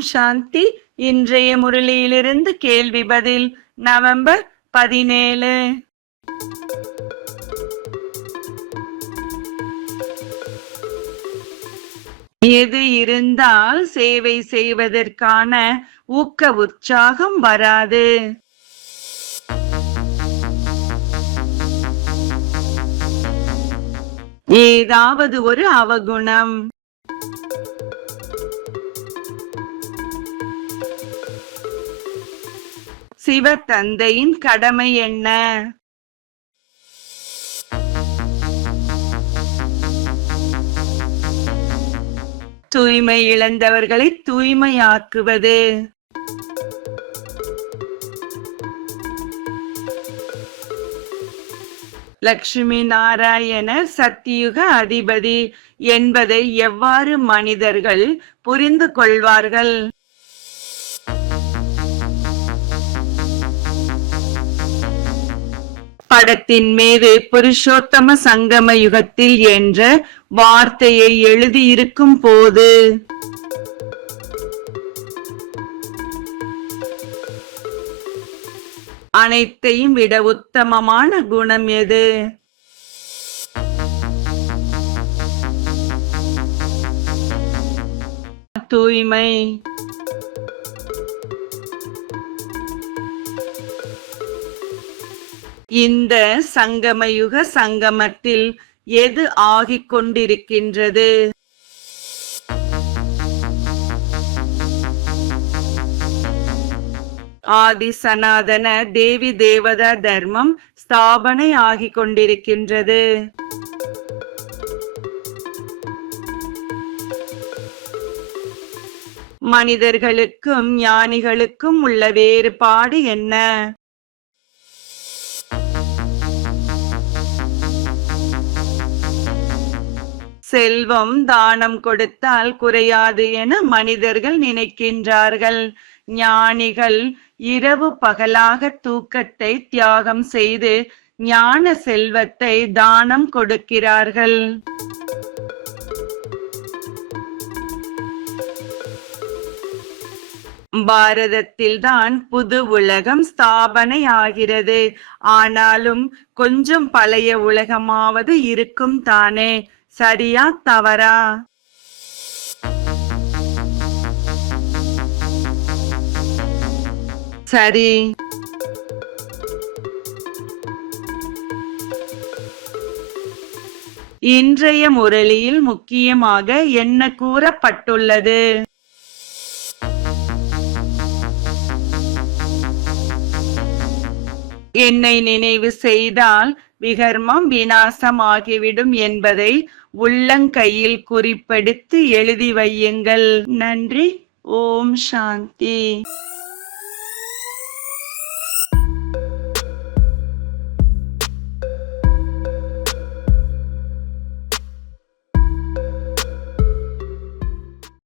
சாந்தி. இன்றைய முரளியிலிருந்து கேள்வி பதில் நவம்பர் பதினேழு. எது இருந்தால் சேவை செய்வதற்கான ஊக்க உற்சாகம் வராது. ஏதாவது ஒரு அவகுணம். சிவத்தந்தையின் கடமை என்ன? தூய்மை இழந்தவர்களை தூய்மையாக்குவது. லட்சுமி நாராயண சத்தியுக அதிபதி என்பதை எவ்வாறு மனிதர்கள் புரிந்து கொள்வார்கள்? படத்தின் மீது புருஷோத்தம சங்கம யுகத்தில் என்ற வார்த்தையை எழுதியிருக்கும் போது. அனைத்தையும் விட உத்தமமான குணம் எது? தூய்மை. இந்த சங்கமயுக சங்கமத்தில் எது ஆகிக் கொண்டிருக்கின்றது ஆதி சனாதன தேவி தேவதா தர்மம் ஸ்தாபனை ஆகிக் கொண்டிருக்கின்றது மனிதர்களுக்கும் ஞானிகளுக்கும் உள்ள வேறுபாடு என்ன? செல்வம் தானம் கொடுத்தால் குறையாது என மனிதர்கள் நினைக்கின்றார்கள். ஞானிகள் இரவு பகலாக தூக்கத்தை தியாகம் செய்து ஞான செல்வத்தை தானம் கொடுக்கிறார்கள். பாரதத்தில்தான் புது உலகம் ஸ்தாபனை ஆகிறது ஆனாலும் கொஞ்சம் பழைய உலகமாவது இருக்கும் தானே. சரியா தவறா? சரி. இன்றைய முரளியில் முக்கியமாக என்ன கூறப்பட்டுள்ளது? என்னை நினைவு செய்தால் விகர்மம் விநாசமாகிவிடும் என்பதை உள்ளங்கையில் குறிப்பெடுத்து எழுதி வையுங்கள். நன்றி. ஓம் சாந்தி.